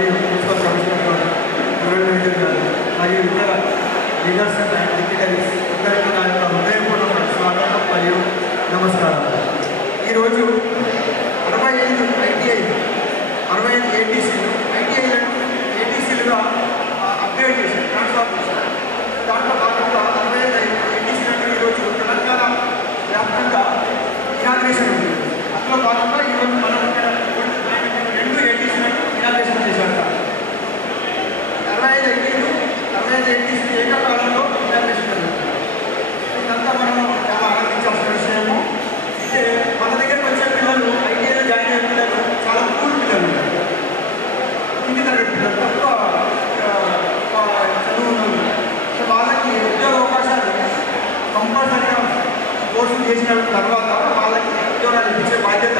మరియు municipal commissioner గారు, rural manager గారు మరియు ఇతర లీడర్స్ అండ్ డిగ్నిటరీస్ అందరికీ నా యొక్క హృదయపూర్వక స్వాగతం మరియు నమస్కారాలు. ఈరోజు 65 ఐటీఐలు, 65 ఏటీసీలు, ఏటీసీలుగా అప్గ్రేడ్ చేశారు, ట్రాన్స్ఫార్మ్ చేశారు. దాంట్లో భాగంగా 65 ఏటీసీలను ఈరోజు తెలంగాణ వ్యాప్తంగా ఇనాగ్రేషన్ ఉంది. అందులో భాగంగా ఈరోజు మనం ఇక్కడ 2 ఏటీసీలను ఇనాగ్రేషన్ చేశారు. 65 ఏటీసీలు ఏకకాలంలో ఇనాగ్రేషన్ జరుగుతుంది. ఇదంతా మనము చాలా ఆనందించాల్సిన విషయము. అయితే మన దగ్గరకు వచ్చే పిల్లలు, ఐటీఐలో జాయిన్ అయ్యే పిల్లలు చాలా కూల్ పిల్లలు ఉంటారు. కింది తరగతి పిల్లలు, తక్కువ చదువు ఉన్నారు. సో వాళ్ళకి ఉద్యోగ అవకాశాలు కంపల్సరీగా కోర్సులు చేసిన తర్వాత వాళ్ళకి ఉద్యోగాలు ఇచ్చే బాధ్యత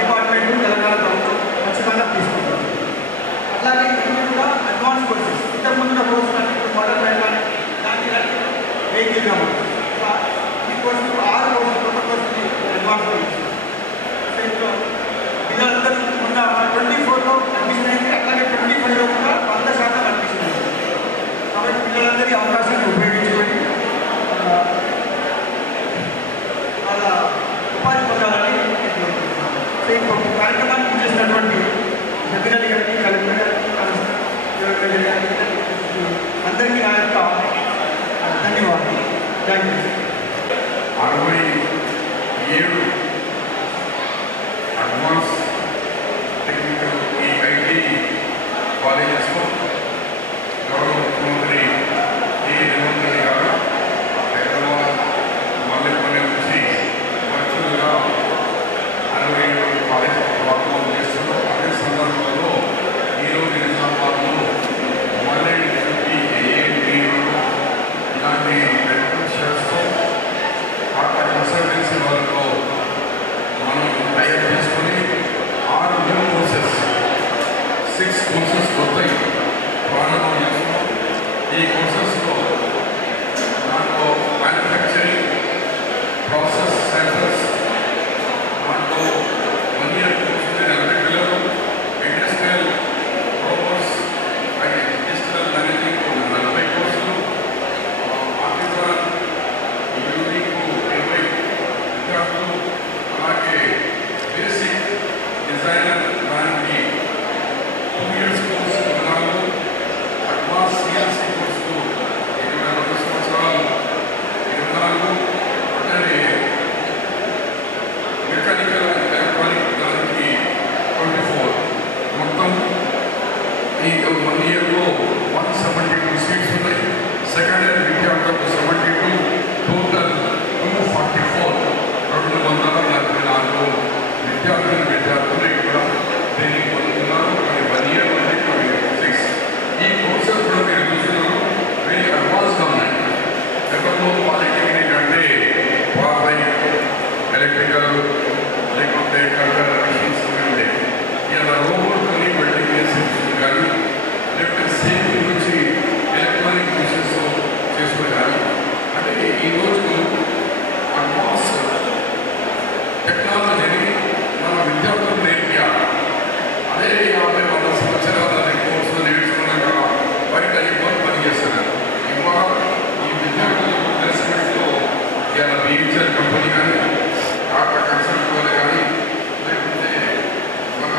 డిపార్ట్మెంట్ తెలంగాణ ప్రభుత్వం ఖచ్చితంగా తీసుకుంటారు. అలాగే ఇది కూడా అడ్వాన్స్ కోర్సెస్, ఇంతకుముందున్న కోర్సులు అంటే మోడల్ మెకానిక్ దానికి వెహికల్ కాబట్టి ఈ కోర్సు 6 కోర్సులు, కొత్త కోర్సుని అడ్వాన్స్ కోర్సు. ఇంట్లో పిల్లలందరూ ఉన్న 24లో అడ్మిషన్ అయింది. అట్లాగే 25లో కూడా 100% అడ్మిషన్ అయింది. కాబట్టి పిల్లలందరి అవకాశాన్ని ఉపయోగించుకొని వాళ్ళ ఉపాధి పొందాలని ఈ కార్యక్రమాన్ని చేసినటువంటి సభ్యులని గారికి, కలెక్టర్ గారికి, అందరికీ నా యొక్క ధన్యవాదాలు. Thank you. 67 advance technical IT కాలేజెస్లో గౌరవ ముఖ్యమంత్రి రేవంత్ రెడ్డి గారు హైదరాబాద్ మల్లెపల్లి నుంచి వర్చువల్గా 67 కాలేజ్ ప్రారంభం చేస్తున్నారు. అదే సందర్భంలో ఈరోజు నిజామాబాద్లో మల్లె ఏఏబీ ఇలాంటి చేస్తూ టాటా కన్సల్టెన్సీ వాళ్ళతో మనం టైప్ చేసుకొని 6 న్యూ కోర్సెస్, 6 కోర్సెస్ కొత్తవి ప్రారంభం చేస్తున్నాం. ఈ కోర్సెస్లో దాంట్లో మ్యానుఫ్యాక్చరింగ్ ప్రాసెస్ సెంటర్స్, దాంట్లో 1 year course electrical, industrial robots and digital managing 40 కోర్సులు, ఆర్టిఫిషియల్ యూనిక్ 20 విద్యార్థులు, అలాగే బేసిక్ డిజైనర్ దానికి 2 years course 14, advance CLC course 22 సంవత్సరాలు 24, అంటే మెకానికల్ అండ్ ఎలక్ట్రానిక్ దానికి 24. మొత్తం ఈ 1 yearలో 172 సీట్స్ ఉన్నాయి. సెకండ్ ఇయర్ విద్యార్థులకు 72, టోటల్ 244, 244 విద్యార్థులు ఇక్కడ ట్రైనింగ్ పొందుతున్నారు. 1 year నుండి 26. ఈ కోర్సెస్ కూడా మీరు చూస్తున్నారు, వెరీ అడ్వాన్స్గా ఉన్నాయి. ఎక్కడో పాలిటెక్నిక్ అంటే పాపై ఎలక్ట్రికల్ లేకపోతే కంప్యూటర్ మిషన్స్ ఉండే ఇలా రోబోట్ కొని వెల్డింగ్ చేసేసి కానీ లేకపోతే సేఫ్టీ నుంచి ఎలక్ట్రానిక్ మిషన్స్ చేసుకుంటారు. అంటే ఈరోజు అడ్వాన్స్ టెక్నాలజీని మన విద్యార్థులు నేర్పించాలి. అదే 50-100 సంవత్సరాల కోర్సులు నేర్చుకున్నాక బయట ఇబ్బంది పనిచేస్తున్నారు. ఇవాళ ఈ విద్యార్థులకు ప్లేస్మెంట్లో ఇలా బిహెచ్ఎల్ కంపెనీ కానీ, టాటా కన్సల్ట్ వాళ్ళు కానీ, లేకపోతే మన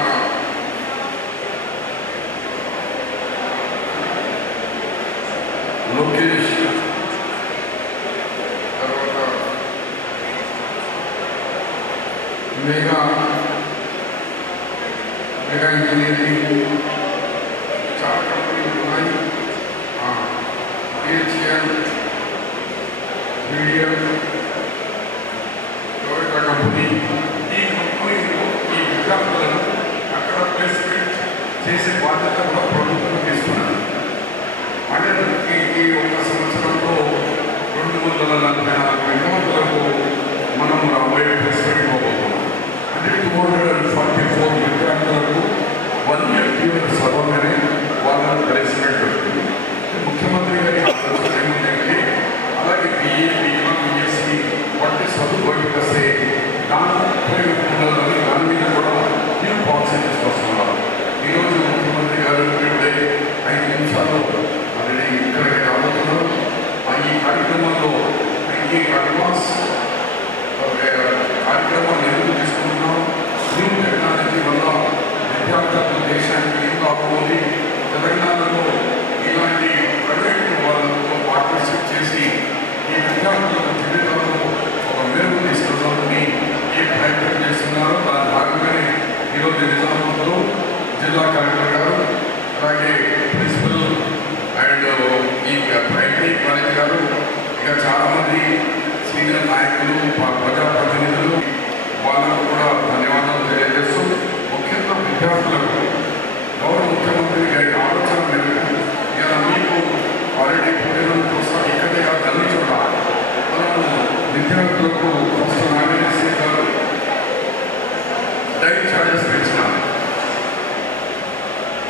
లోకేష్, తర్వాత మెగా ఇంజనీరింగ్ చాలా కంపెనీలు ఉన్నాయి. బిహెచ్ఎల్, మీడియం, టొయోటా కంపెనీ, ఈ కంపెనీలో ఈ విద్యార్థులను అక్కడ ప్లేస్మెంట్ చేసే బాధ్యత కూడా ప్రభుత్వం తీసుకున్నారు. అంటే ఈ 1 సంవత్సరంలో 244 విద్యార్థులకు మనం రాబోయే ప్లేస్మెంట్ ఇవ్వబోతున్నాం. అంటే 244 విద్యార్థులకు 1 year పీరియడ్ సర్వగానే వాళ్ళని ప్లేస్మెంట్ వస్తుంది. ముఖ్యమంత్రి గారి ఆలోచన ఏమిటంటే అలాగే BA, BCom, BSc వంటి చదువు బయటకు వస్తే దాని ఉపయోగం ఉండాలని దాని మీద కూడా న్యూ పాలసీ తీసుకొస్తున్నారు. ఈరోజు సీనియర్ నాయకులు ప్రజాప్రతినిధులు వాళ్ళకు కూడా ధన్యవాదాలు తెలియజేస్తూ ముఖ్యంగా విద్యార్థులకు గౌరవ ముఖ్యమంత్రి గారి ఆలోచన మేరకు ఇలా మీకు ఆల్రెడీ పుట్టినందుకు ఇక్కడే అన్ని చోట మనము విద్యార్థులకు ఫస్ట్ నామినేషన్ గారు డైట్ ఛార్జెస్ పెంచినారు.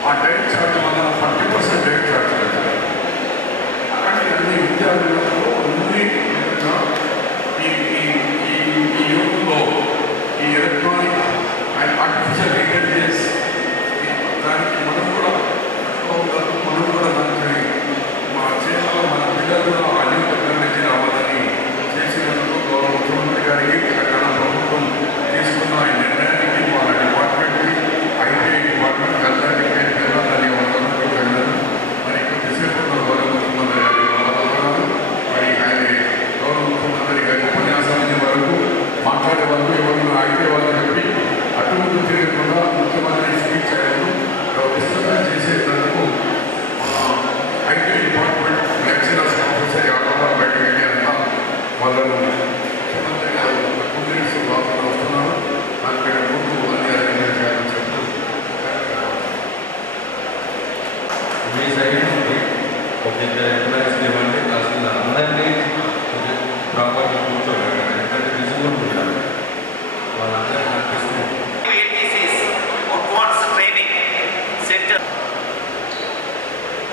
ఆ డైట్ ఛార్జ్ వల్ల 40% డైట్ ఛార్జ్ పెట్టారు. అలాంటి అన్ని విద్యార్థులకు అన్ని ఈ యుగంలో ఈ ఎలక్ట్రానిక్ అండ్ ఆర్టిఫిషియల్ ఇంటెలిజెన్స్ దానికి మనం కూడా దానికి మా చేతిలో మన పిల్లలు కూడా అన్ని టెక్నాలజీ రావాలని చేసినందుకు గౌరవ ముఖ్యమంత్రి గారికి తెలంగాణ ప్రభుత్వం తీసుకున్న ఈ నిర్ణయానికి వాళ్ళ డిపార్ట్మెంట్కి ఐటీ డిపార్ట్మెంట్ కన్సల్టెంట్ ధన్యవాదాలు. మరి కొద్దిసేపు గౌరవ ముఖ్యమంత్రి గారికి ధన్యవాదాలు. మరి ఆయన గౌరవ ముఖ్యమంత్రి గారి ఉపన్యాసానికి వరకు మాట్లాడే వరకు ఎవరు ఐటీ వాళ్ళు చెప్పి అటువంటి తిరగకుండా ముఖ్యమంత్రి స్పీచ్ అయ్యారు డిస్టర్బెన్స్ చేసేందుకు IT department lecturers professor Yadav బయటకు వెళ్ళారంతా వాళ్ళను ముఖ్యమంత్రి గారు కుందిరిస్తూ వార్తలు వస్తున్నారు. దానిపైన ముందు అన్ని చేయాలని చెప్తూ మీ సైడ్ నుండి కొద్దిగా ఎంప్లాయీస్ ఇవ్వండి, అసలు అందరినీ ప్రాపర్గా కూర్చోబెట్టండి. ఎందుకంటే విజిబుల్ ఉండాలి, వాళ్ళందరినీ కనిపిస్తుంది.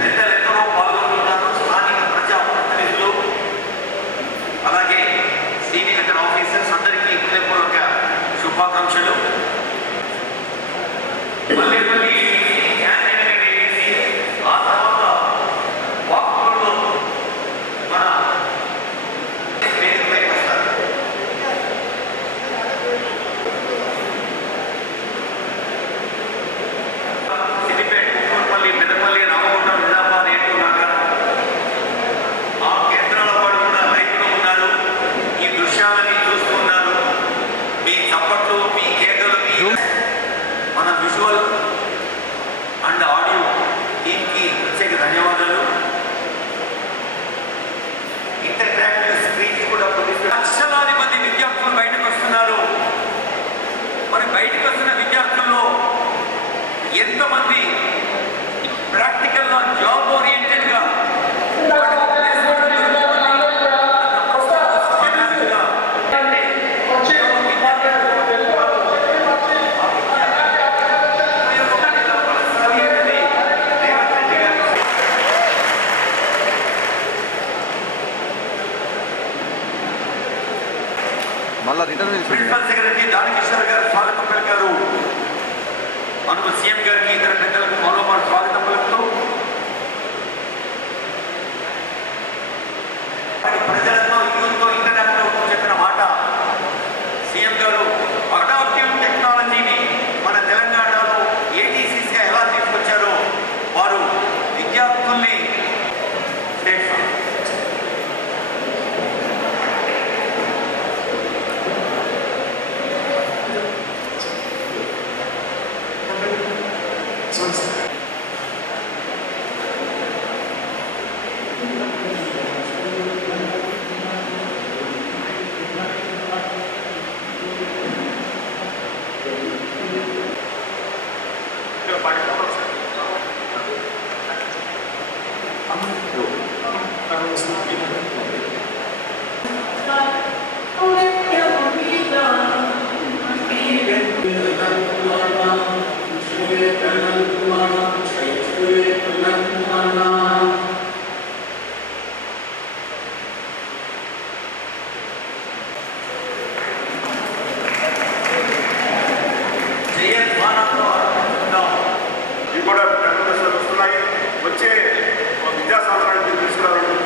ఎందరో పాల్గొంటున్నారు. స్థానిక ప్రజాప్రతినిధులు అలాగే సీనియర్ ఆఫీసర్స్ అందరికీ హృదయపూర్వక శుభాకాంక్షలు. మళ్ళీ ఆ తర్వాత వాక్కుల్లో మన వేదికపైకి వస్తారు. సిద్దిపేట, కుక్కూరుపల్లి, పెద్దపల్లి, రామగుండం, నిజామాబాద్, ఏటూరు, నగరం ఆ కేంద్రాల వాడు కూడా లైఫ్లో ఉన్నారు. ఈ దృశ్యాలని చూస్తున్నారు. మీ చప్పట్లు, మీ కేకలు, మన విజువల్ అండ్ ఆడియో టీమ్కి ప్రత్యేక ధన్యవాదాలు. ఇంటరాక్టివ్ స్క్రీన్ కూడా లక్షలాది మంది విద్యార్థులు బయటకు వస్తున్నారు. మరి బయటకు వస్తున్న విద్యార్థుల్లో ఎంతమంది ప్రాక్టికల్గా జాబ్ ఓరియంటెడ్గా మళ్ళీ రిటర్న్ ప్రిన్సిపల్ సెక్రటరీ దానకిషోర్ గారు స్వాగతం పలికారు. మనకు సీఎం గారికి ఇతర పెద్దలకు మరోమారు స్వాగతం పలుకుతూ ప్రజలతో యూత్తో ఇంటర్నెట్లో చెప్పిన మాట, సీఎం గారు అడాప్టివ్ టెక్నాలజీని మన తెలంగాణలో ఏటీసీస్గా ఎలా తీసుకొచ్చారో వారు విద్యార్థుల్ని వచ్చే విద్యా సంవత్సరానికి తీసుకురావాలని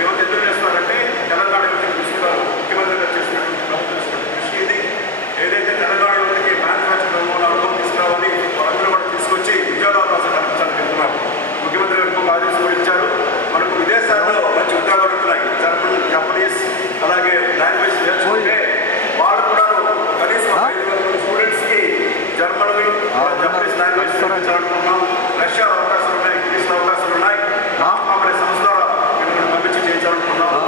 ఏమైతే ఎదురు చేస్తున్నారంటే తెలంగాణ యువతకి తీసుకురావాలి. ముఖ్యమంత్రి గారు చేసినటువంటి ప్రభుత్వం కృషి ఇది. ఏదైతే తెలంగాణ యువతకి మ్యానుఫ్యాక్చరింగ్ రంగంలో అనుభవం తీసుకురావాలి, వాళ్ళందరూ కూడా తీసుకొచ్చి ఉద్యోగావకాశాలు కల్పించాలని చెప్తున్నారు. ముఖ్యమంత్రి గారు ఇంకొక ఆదేశం కూడా ఇచ్చారు. మనకు విదేశాల్లో మంచి ఉద్యోగాలు ఉంటున్నాయి. జపనీస్ అలాగే లాంగ్వేజ్ నేర్చుకుంటే వాళ్ళు కూడా కనీసం 5,000 స్టూడెంట్స్కి జర్మనీ జపనీస్ లాంగ్వేజ్ నేర్పించాలనుకున్నాం. రష్యా అవకాశాలు ఉన్నాయి, ఇంగ్లీష్ అవకాశాలు ఉన్నాయి. అనే సంస్థ పంపించి చేయించాలనుకున్నాం.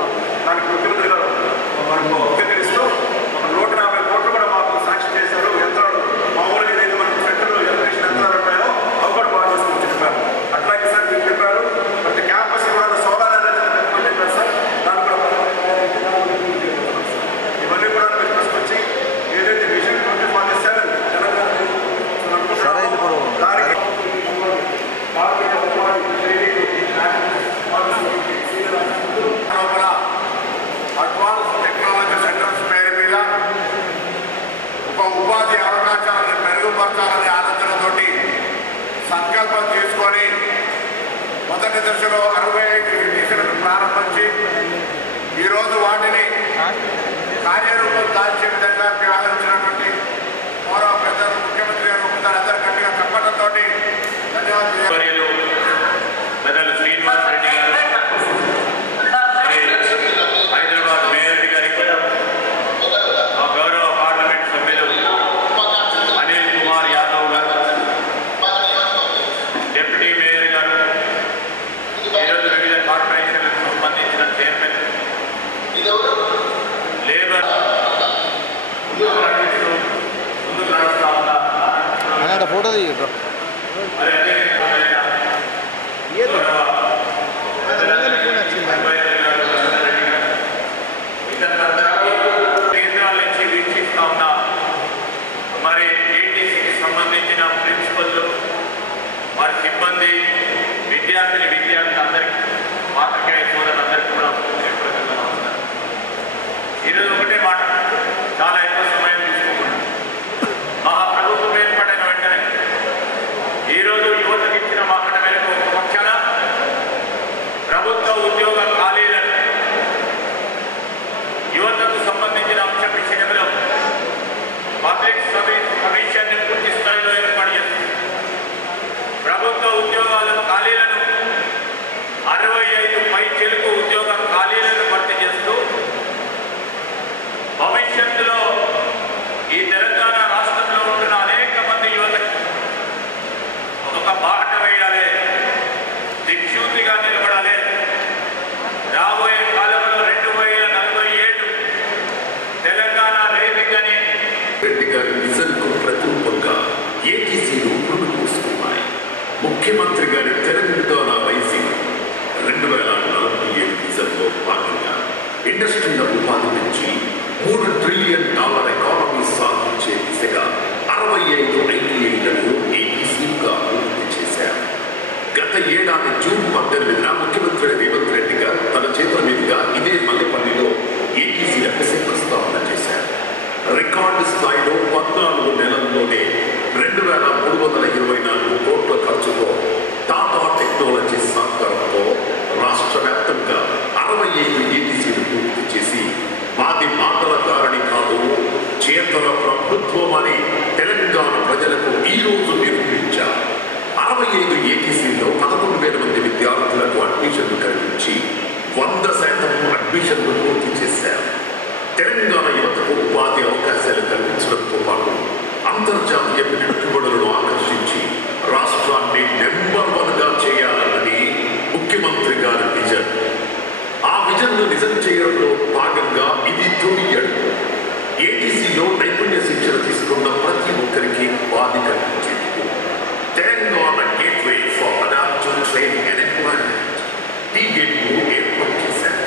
సంకల్పం తీసుకొని మొదటి దశలో 65 ఏటీసీలను ప్రారంభించి ఈరోజు వాటిని కార్యరూపం దాల్చే విధంగా వ్యవహరించినటువంటి గౌరవ పెద్దలు ముఖ్యమంత్రి గారు అందరూ గట్టిగా చెప్పడంతో ధన్యవాదాలు. పెద్దలు శ్రీనివాస్ రెడ్డి గారు, హైదరాబాద్ మేయర్ గారికి, మా గౌరవ పార్లమెంట్ సభ్యులు అనిల్ కుమార్ యాదవ్ గారు, డిప్యూటీ మేయర్ గారు, ఈరోజు వివిధ కార్పొరేషన్లకు సంబంధించిన చైర్మన్, లేబర్ ముందుకు నడుస్తా ఉన్నారు. ఫోటో కేంద్రాల నుంచి వీక్షిస్తా ఉన్నా మరి ఏటీసీకి సంబంధించిన ప్రిన్సిపల్లు, వారి సిబ్బంది, విద్యార్థులు అందరికీ, పాత్రికేయ సోదరులందరికీ కూడా ఉన్నారు. ఈరోజు ఒకటే మాట, చాలా ఎక్కువ సమయం తీసుకుంటున్నాం. ప్రభుత్వం ఏర్పడిన వెంటనే ఈరోజు యువతకు ఇచ్చిన మాట మేరకు ఒక పక్షాన ప్రభుత్వ ఉద్యోగ ఖాళీలను యువతకు సంబంధించిన అంశం విషయంలో పబ్లిక్ సర్వీస్ కమిషన్ పూర్తి స్థాయిలో ఏర్పాటు చేస్తుంది. ప్రభుత్వ ఉద్యోగాల ఖాళీలను 65 పై చెలుకు ఉద్యోగ ఖాళీలను భర్తీ చేస్తూ భవిష్యత్తులో ఈ తెలంగాణ రాష్ట్రంలో ఉంటున్న అనేక మంది యువతకు ఒక బాట వేయాలి, దిక్సూచిగా నిలబడాలి. రాబోయే కాలంలో 2047 తెలంగాణ రేవికని రెడ్డి గారి విజన్కు ప్రతిరూపంగా ఏటీసీలు పురుడుపోసుకున్నాయి. ముఖ్యమంత్రి గారి తెలంగాణ వైసీ 2047 విజన్లో భాగంగా ఇండస్ట్రీల ఉపాధి నుంచి $3 ట్రిలియన్ ఎకానమీ సాధించే దిశగా 65 ఐటీఐలను ఏటీసీలుగా అభివృద్ధి చేశారు. గత ఏడాది జూన్ 18న ముఖ్యమంత్రి రేవంత్ రెడ్డి గారు తన చేతుల మీదుగా ఇదే మల్లెపల్లిలో ఏటీసీలకు శంకుస్థాపన చేశారు. రికార్డు స్థాయిలో 14 నెలల్లోనే 2324 కోట్ల ఖర్చుతో టాటా టెక్నాలజీ సహకారంతో రాష్ట్ర వ్యాప్తంగా 65 ఏటీసీలు పూర్తి చేసి మాది మాటల కారణి కాదు, చేతల ప్రభుత్వం అని తెలంగాణ ప్రజలకు ఈ రోజు నిరూపించారు. 65 ఏటీసీల్లో 11,000 మంది విద్యార్థులకు అడ్మిషన్లు కల్పించి 100% అడ్మిషన్లు పూర్తి చేశారు. తెలంగాణ యువతకు ఉపాధి అవకాశాలు కల్పించడంతో పాటు అంతర్జాతీయ పెట్టుబడులను ఆకర్షించి రాష్ట్రాన్ని నెంబర్ 1గా చేయాలన్నది ముఖ్యమంత్రి గారి విజన్. ఆ విజన్ను నిజం చేయడంలో భాగంగా ఇది తొలి అడుగు. ఏటీసీలో నైపుణ్య శిక్షణ తీసుకున్న ప్రతి ఒక్కరికి ఉపాధి కల్పించేందుకు Telangana gateway for adaptive training and employment టీగేట్ను ఏర్పాటు చేశారు.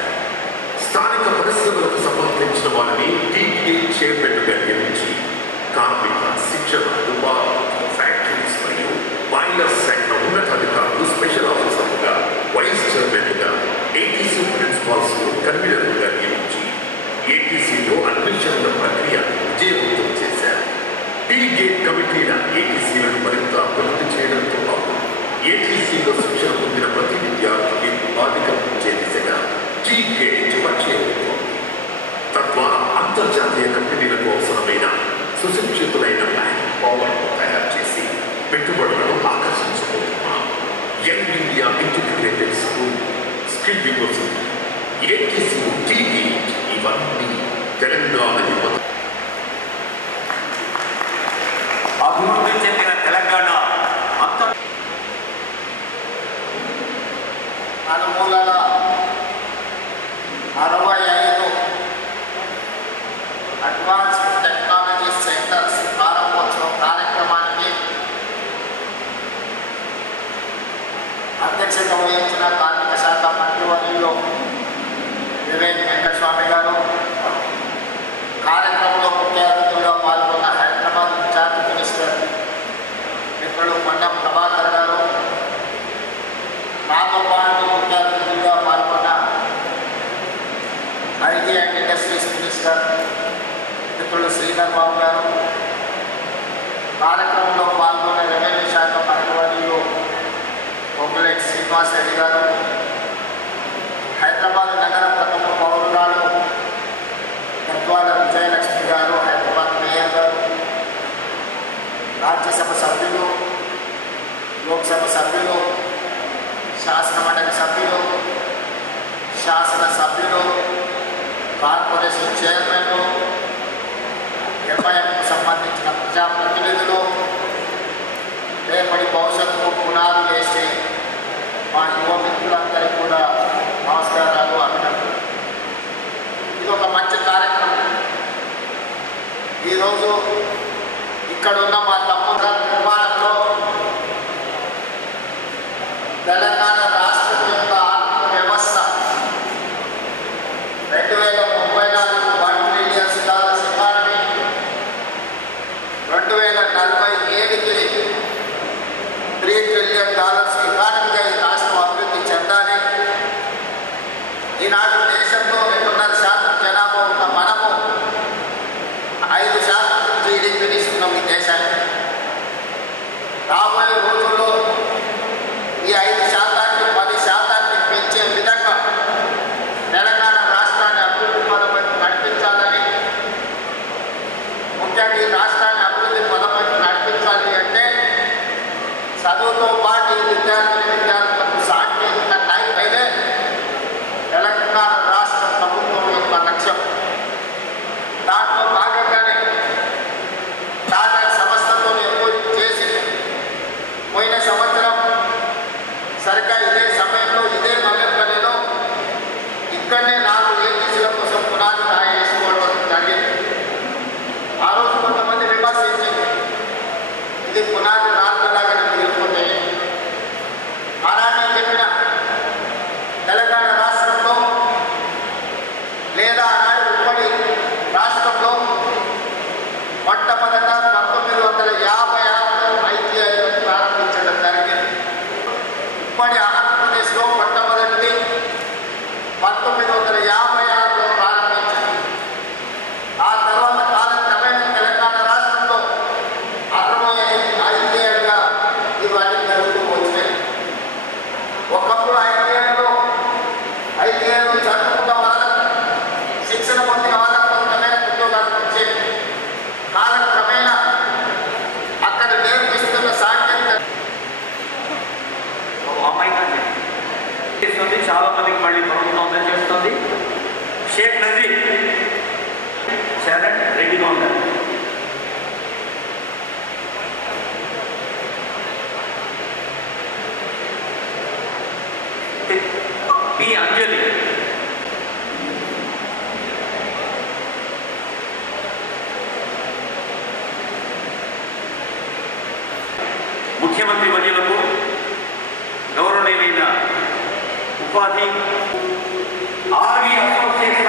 స్థానిక పరిశ్రమలకు సంబంధించిన వారిని టీగేట్ చైర్మన్గా నియమించి కార్మిక శిక్షణ, ఉపాధి, ఫ్యాక్టరీస్ మరియు బాయిలర్ శాఖ ఉన్నతాధికారులు స్పెషల్ ఆఫీసర్లుగా, వైస్ చైర్మన్గా, ఏటీసీ ప్రిన్సిపాల్స్ కన్వీనర్లుగా నియమించి ఏటీసీలో అడ్మిషన్ల ప్రక్రియ విజయవంతం చేశారు. టీగేట్ కమిటీల ఏటీసీలను మరింత అభివృద్ధి చేయడంతో పాటు ఏటీసీలో శిక్షణ పొందిన ప్రతి విద్యార్థికి ఉపాధి కల్పించే దిశగా టీగేట్ పనిచేయబోతోంది. తద్వారా అంతర్జాతీయ కంపెనీలకు అవసరమైన సుశిక్షితులైన మ్యాన్ పవర్ను తయారు చేసి పెట్టుబడులను ఆకర్షించుకుంటున్నాం. Young India integrated school, skill university, ATC, T Gate ఇవన్నీ తెలంగాణ యువత అభివృద్ధి చెందిన తెలంగాణ అనుమూలన 65 అడ్వాన్స్డ్ టెక్నాలజీ సెంటర్స్ ప్రారంభోత్సవ కార్యక్రమానికి అధ్యక్షత వహించిన కార్మిక శాఖ మంత్రివర్యులు వివేక్ వెంకటస్వామి గారు, కార్యక్రమంలో ముఖ్య అతిథులుగా పాల్గొన్న హైదరాబాద్ ఇన్ఛార్జ్ మినిస్టర్ మిత్రులు కొండం ప్రభాకర్ గారు, నాతో పాటు ముఖ్య అతిథులుగా పాల్గొన్న ఐటీ అండ్ ఇండస్ట్రీస్ మినిస్టర్ మిత్రులు శ్రీధర్ బాబు గారు, కార్యక్రమంలో పాల్గొన్న రెవెన్యూ శాఖ మంత్రివర్యులు శ్రీనివాస్ రెడ్డి గారు, హైదరాబాద్ నగర ప్రథమ పౌరురాలు గద్వాల విజయలక్ష్మి గారు, హైదరాబాద్ మేయర్ గారు, రాజ్యసభ సభ్యులు, లోక్సభ సభ్యులు, శాసన మండలి సభ్యులు, శాసన సభ్యులు, కార్పొరేషన్ చైర్మన్లు, ఎంఐఎంకు సంబంధించిన ప్రజాప్రతినిధులు, రేపటి భవిష్యత్తుకు పునాది వేసి మా యువ మిత్రులందరికీ కూడా నమస్కారాలు, అభినందనలు. ఇది ఒక మంచి కార్యక్రమం. ఈరోజు ఇక్కడున్న మా తమ్ముల నిర్మాణంలో తెలంగాణ రాష్ట్రం యొక్క ఆర్థిక వ్యవస్థ 2034 $1 trillion ఎకానమీ, 2047కి $3 trillion ఎకానమీగా ఈ రాష్ట్రం అభివృద్ధి చెందాలి. ఈనాడు దేశంలో 2.5% జనాభా ఉన్న మనము 5% జీడీపీని ఇస్తున్నాం ఈ దేశానికి. రాబోయే రోజుల్లో ఈ 5%కి 10% పెంచే విధంగా తెలంగాణ రాష్ట్రాన్ని అభివృద్ధి పదంపై నడిపించాలని, ముఖ్యంగా ఈ రాష్ట్రాన్ని అభివృద్ధి పదంపై నడిపించాలి అంటే చదువుతో పాటు విద్యార్థులకు సాంకేతిక నైపుణ్యమే తెలంగాణ రాష్ట్ర ప్రభుత్వం యొక్క లక్ష్యం. దాంట్లో భాగంగానే టాటా సంస్థతో ఎక్కువ చేసి పోయిన సంవత్సరం సరిగ్గా ఇదే సమయంలో ఇదే మల్లెపల్లిలో ఇక్కడనే 4 ఏటీసీల కోసం పునాది రాయి వేసుకోవడం జరిగింది. ఆ రోజు కొంతమంది విమర్శించింది, ఇది పునాది రాళ్ళలాగానే మిగిలిపోతే. ఆనాడు నేను చెప్పిన తెలంగాణ రాష్ట్రంలో లేదా ఆనాడు ఉమ్మడి రాష్ట్రంలో మొట్టమొదట 1956లో ఐటీఐలను ప్రారంభించడం జరిగింది. ఉమ్మడి ఆంధ్రప్రదేశ్లో మొట్టమొదటిది 1956లో ప్రారంభించింది. ఆ తర్వాత కాలక్రమేణా తెలంగాణ రాష్ట్రంలో 65 ఐటీఐలుగా ఇవన్నీ జరుగుతూ వచ్చినాయి. ఒకప్పుడు ఐటీఐలు చదువుకున్న వాళ్ళకు, శిక్షణ పొందిన వాళ్ళకు కొంతమేర ఉద్యోగాలు వచ్చేవి. కాలక్రమేణా అక్కడ నేర్పిస్తున్న సాంకేతిక చేస్తుంది, చాలా మందికి మళ్ళీ ప్రభుత్వం అందరూ చేస్తుంది. షేక్ నజీర్ శరణ్ రెడ్డిగా ఉన్నారు. పి అంజలి, ముఖ్యమంత్రి వర్యులకు, గౌరవనీయులైన ఉపాధి ఆర్వి అసోసియేషన్